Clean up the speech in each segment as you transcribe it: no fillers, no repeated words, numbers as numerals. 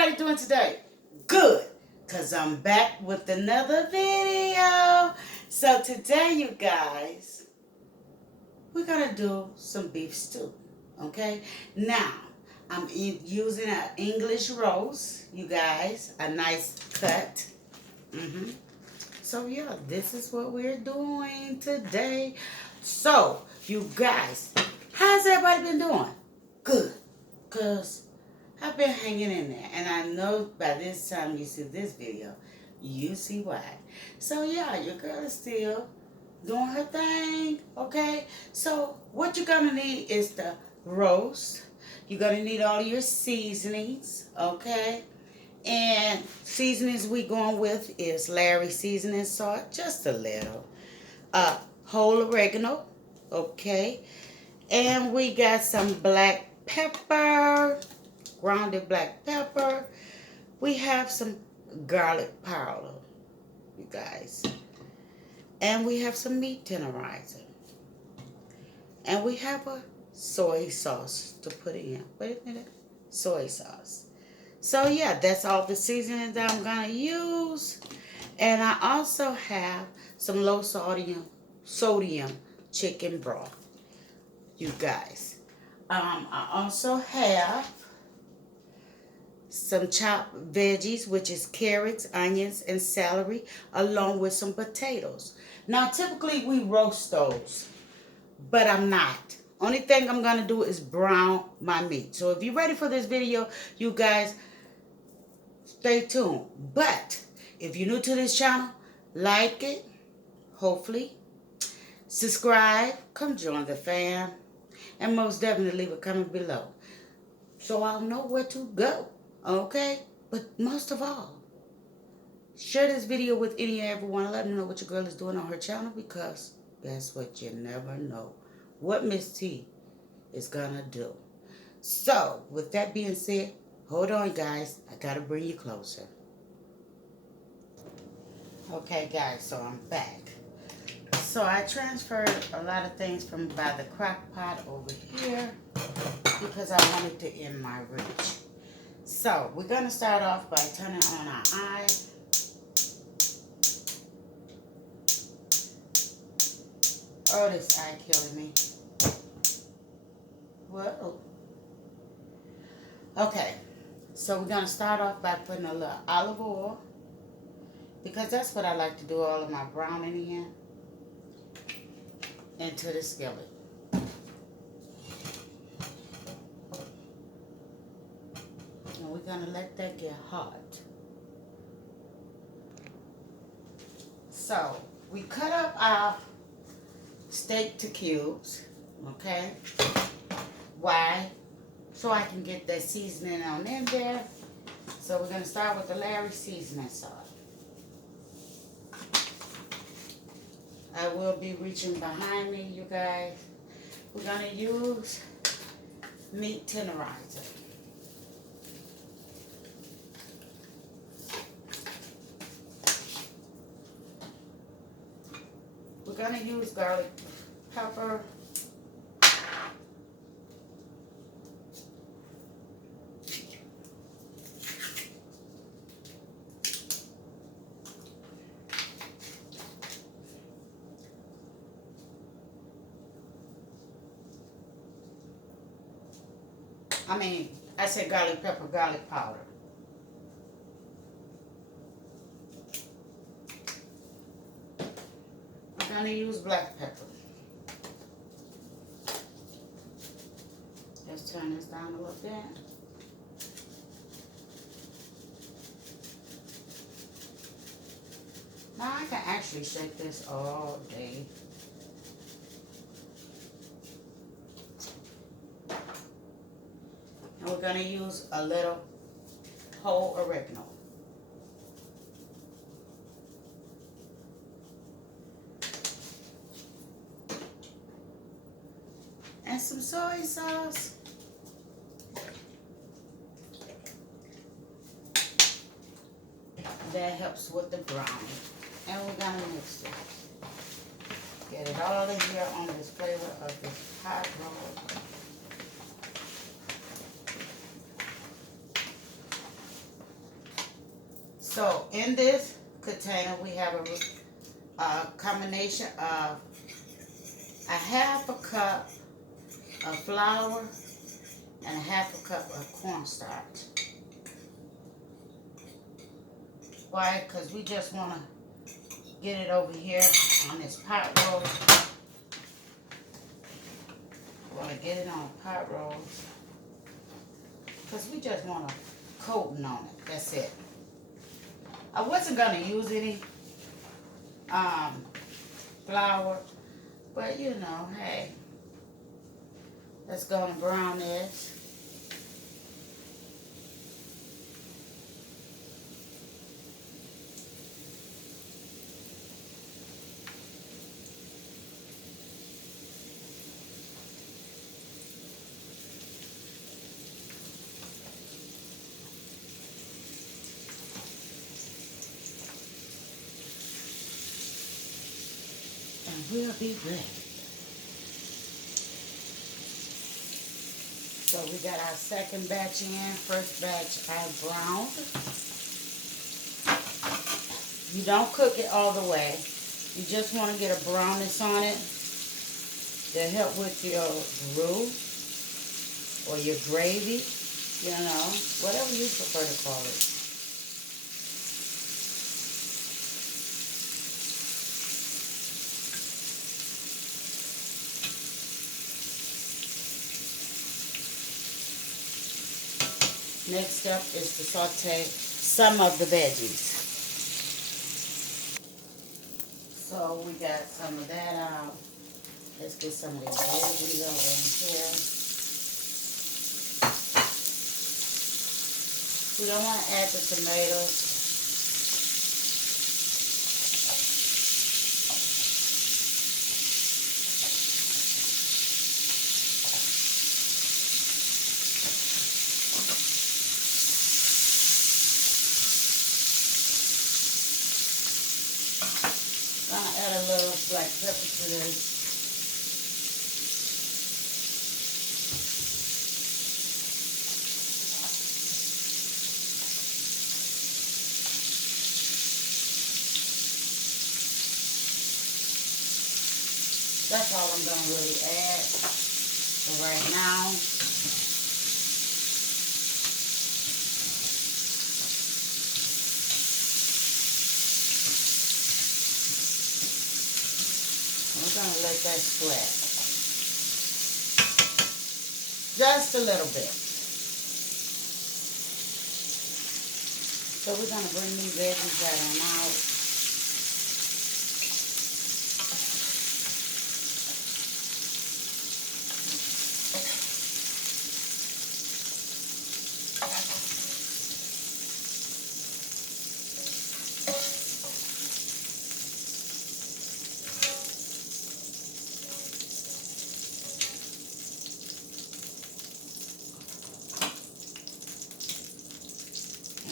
everybody doing today? Good, because I'm back with another video. So today, you guys, we're going to do some beef stew, okay? Now, I'm using an English roast, you guys, a nice cut. So, yeah, this is what we're doing today. So, you guys, how's everybody been doing? Good, because I've been hanging in there, and I know by this time you see this video, you see why. So yeah, your girl is still doing her thing, okay? So what you're gonna need is the roast. You're gonna need all your seasonings, okay? And seasonings we going with is Larry seasoning salt, just a little. Whole oregano, okay? And we got some black pepper, grounded black pepper. We have some garlic powder, you guys. And we have some meat tenderizer. And we have a soy sauce to put in. Wait a minute. Soy sauce. So yeah, that's all the seasoning that I'm going to use. And I also have some low sodium chicken broth, you guys. I also have some chopped veggies, which is carrots, onions, and celery, along with some potatoes. Now, typically we roast those, but I'm not. Only thing I'm going to do is brown my meat. So if you're ready for this video, you guys, stay tuned. But if you're new to this channel, like it, hopefully. Subscribe, come join the fam, and most definitely leave a comment below so I'll know where to go. Okay? But most of all, share this video with any and everyone. Let them know what your girl is doing on her channel, because guess what? You never know what Miss T is gonna do. So, with that being said, hold on, guys. I gotta bring you closer. Okay, guys, so I'm back. So I transferred a lot of things from by the crock pot over here because I wanted to end my reach. So, we're going to start off by turning on our eye. Oh, this eye killing me. Whoa. Okay, so we're going to start off by putting a little olive oil, because that's what I like to do all of my browning into the skillet. And we're going to let that get hot. So, we cut up our steak to cubes, okay? Why? So I can get that seasoning on in there. So we're going to start with the Larry seasoning salt. I will be reaching behind me, you guys. We're going to use meat tenderizer. We're going to use garlic pepper. I said garlic pepper, garlic powder. I'm going to use black pepper. Let's turn this down a little bit. Now I can actually shake this all day. And we're going to use a little whole oregano. And some soy sauce. That helps with the browning. And we're going to mix it. Get it all in here on this flavor of this hot roll. So in this container, we have a combination of a half a cup of flour and a half a cup of cornstarch. Why? Because we just want to get it over here on this pot roast. We want to get it on a pot roast because we just want a coating on it. That's it. I wasn't going to use any flour, but you know, hey, let's go and brown this. And we'll be ready. So we got our second batch in. First batch I browned. You don't cook it all the way. You just want to get a brownness on it to help with your roux or your gravy, you know, whatever you prefer to call it. Next step is to saute some of the veggies. So we got some of that out. Let's get some of these veggies over in here. We don't want to add the tomatoes. I'm going to add a little black pepper to this. That's all I'm going to really add for right now. We're going to let that sweat. Just a little bit. So we're going to bring these veggies out.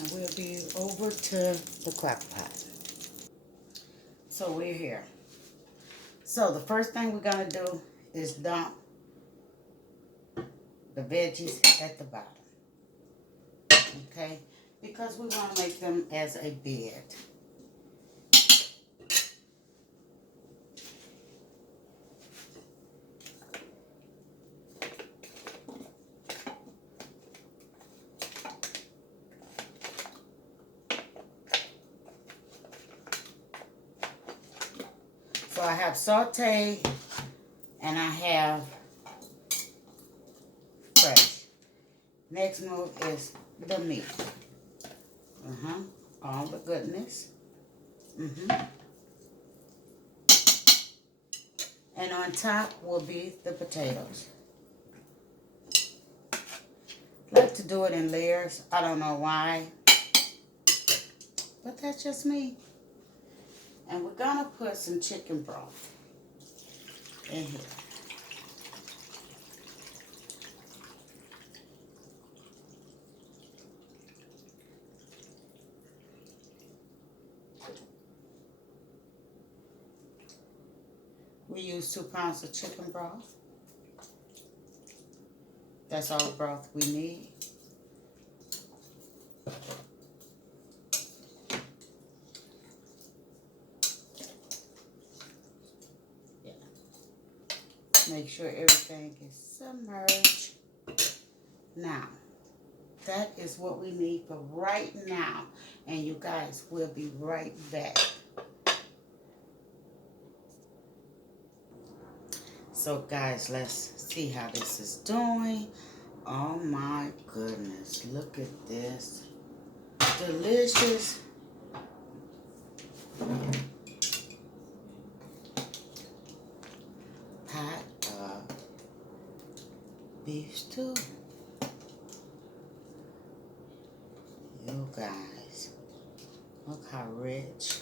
And we'll be over to the crock pot. So we're here. So the first thing we're going to do is dump the veggies at the bottom. Okay? Because we want to make them as a bed. So I have sauteed and I have fresh. Next move is the meat. All the goodness. And on top will be the potatoes. I like to do it in layers. I don't know why, but that's just me. And we're gonna put some chicken broth in here. We use 2 pounds of chicken broth. That's all the broth we need. make sure everything is submerged. Now, that is what we need for right now. And you guys, we'll be right back. So guys, let's see how this is doing. Oh my goodness, look at this. Delicious. Pot of beef stew. You guys, look how rich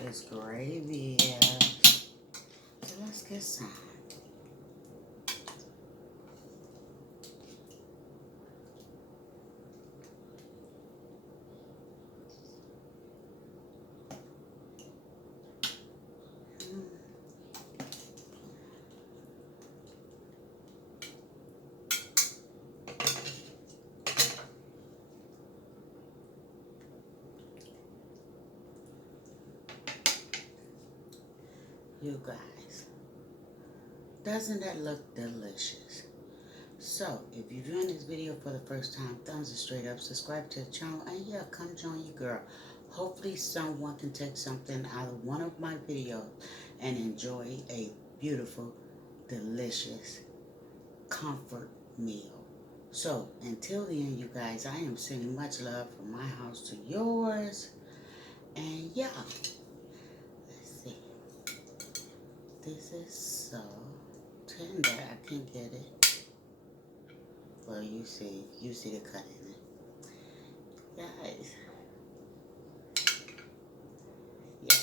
this gravy is. So let's get some. You guys, doesn't that look delicious? So, if you're viewing this video for the first time, thumbs it straight up, subscribe to the channel, and yeah, come join your girl. Hopefully someone can take something out of one of my videos and enjoy a beautiful, delicious, comfort meal. So, until then, you guys, I am sending much love from my house to yours. And yeah, let's see. This is so tender, I can get it. Well, you see the cut in it. Guys. Yeah.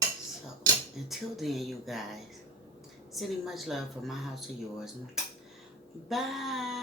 So, until then, you guys, sending much love from my house to yours. Bye.